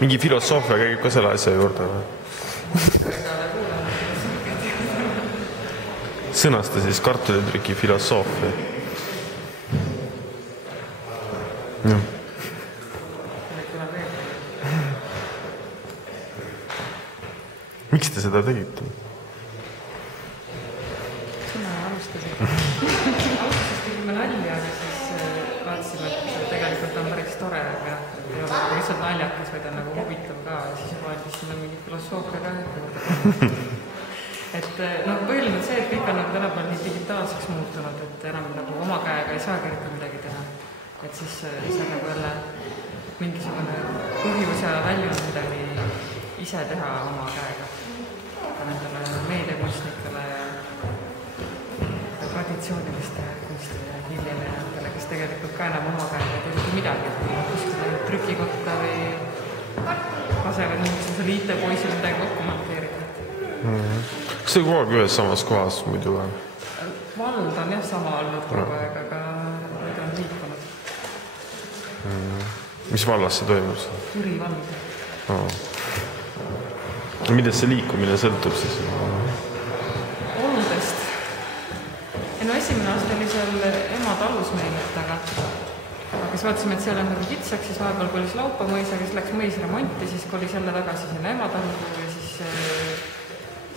Mingi filosoofia käib ka selle asja juurde või? Sõnasta siis kartulitrüki filosoofia. Miks te seda tegite? Sina alustasid. Alustas tegime nalja, aga siis vaatasime, et tegelikult on päris tore, aga ei ole lihtsalt naljakas, vaid on nagu huvitav ka ja siis vaadisime mingi filosoofia ka juurde. Et põhiliselt see, et kõik on nagu tänapäeval nii digitaalseks muutunud, et enam nagu oma käega ei saagi ikka midagi teha. Et siis see nagu jälle mingisugune põhjus ja väljund midagi ise teha oma käega. Ka nendele meediakunstnikele ja traditsiooniliste kunstile ja hiljemeenatele, kes tegelikult ka enam oma käega ei tee midagi. Kuskile trükikotta või lasevad mingisugusele IT-poisil midagi kokku monteerida. Kas see kogu aeg ühes samas kohas muidu või? Vald on jah sama olnud kogu aeg, aga nüüd on liikunud. Mis vallas see toimus? Jüri vald. Millest see liikumine sõltub siis? Oludest. Esimene aasta oli seal ema talus meil, aga siis vaatasime, et seal on nagu kitsaks, siis vahepeal kolis Laupa mõisa, kes läks mõis remonti, siis kolis jälle tagasi sinna ema tallu ja siis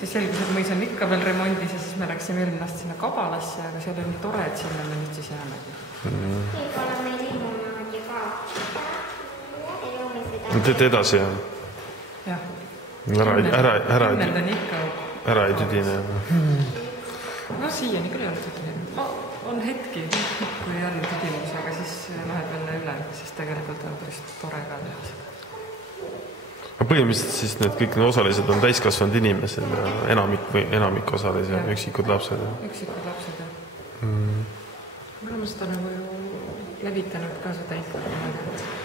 selgus, et mõis on ikka veel remondis ja siis me läksime eelmine aasta sinna Kabalasse, aga seal on nii tore, et sinna me nüüd siis jäämegi. Võib-olla meil ilmunud ju ka. Teete edasi, jah? Jah. Ära ei tüdine. No siiani küll ei ole tüdine. On hetki, kui on tüdimus, aga siis lähed veel üle, siis tegelikult on päris tore ka teha seda. Põhimõtteliselt siis need kõik osalised on täiskasvanud inimesed ja enamik osalisi on üksikud lapsed. Üksikud lapsed, jah. Oleme seda nagu ju levitanud ka seda ikka, et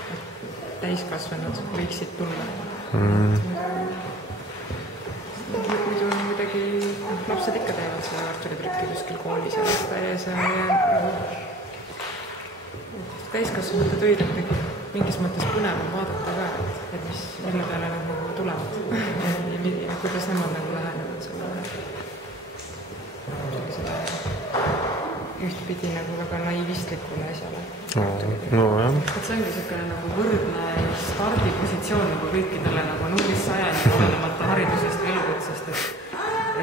täiskasvanud võiksid tulla. Muidu on midagi, lapsed ikka teevad seda kartulitrükki kuskil koolis ja lasteaias ja täiskasvanute töid on mingis mõttes põnevam vaadata ka, et mille peale nad nagu tulevad ja kuidas nemad nagu lähenevad sellele ühtpidi nagu väga naivistlikule asjale. No jah. Et see ongi selline nagu võrdne stardipositsioon nagu kõikidele nagu 0-100 olenemata haridusest või elukutsest,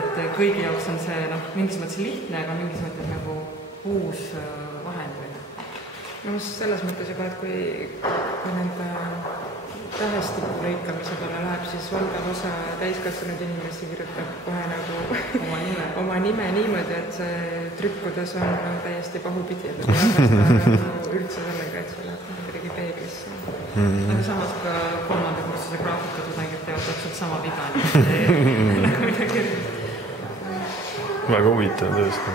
et kõigi jaoks on see mingis mõttes lihtne, aga mingis mõttes nagu uus vahend või. No selles mõttes juba, et kui nende tähestiku lõikamise peale läheb, siis valdav osa täiskasvanud inimesi kirjutab kohe nagu oma nime niimoodi, et see trükkudes on täiesti pahupidi, et ei arvesta üldse sellega, et see läheb kuidagi peeglisse. Aga samas ka 3. kursuse graafikud tudengid teevad täpselt sama viga, nii et midagi. Väga huvitav tõesti.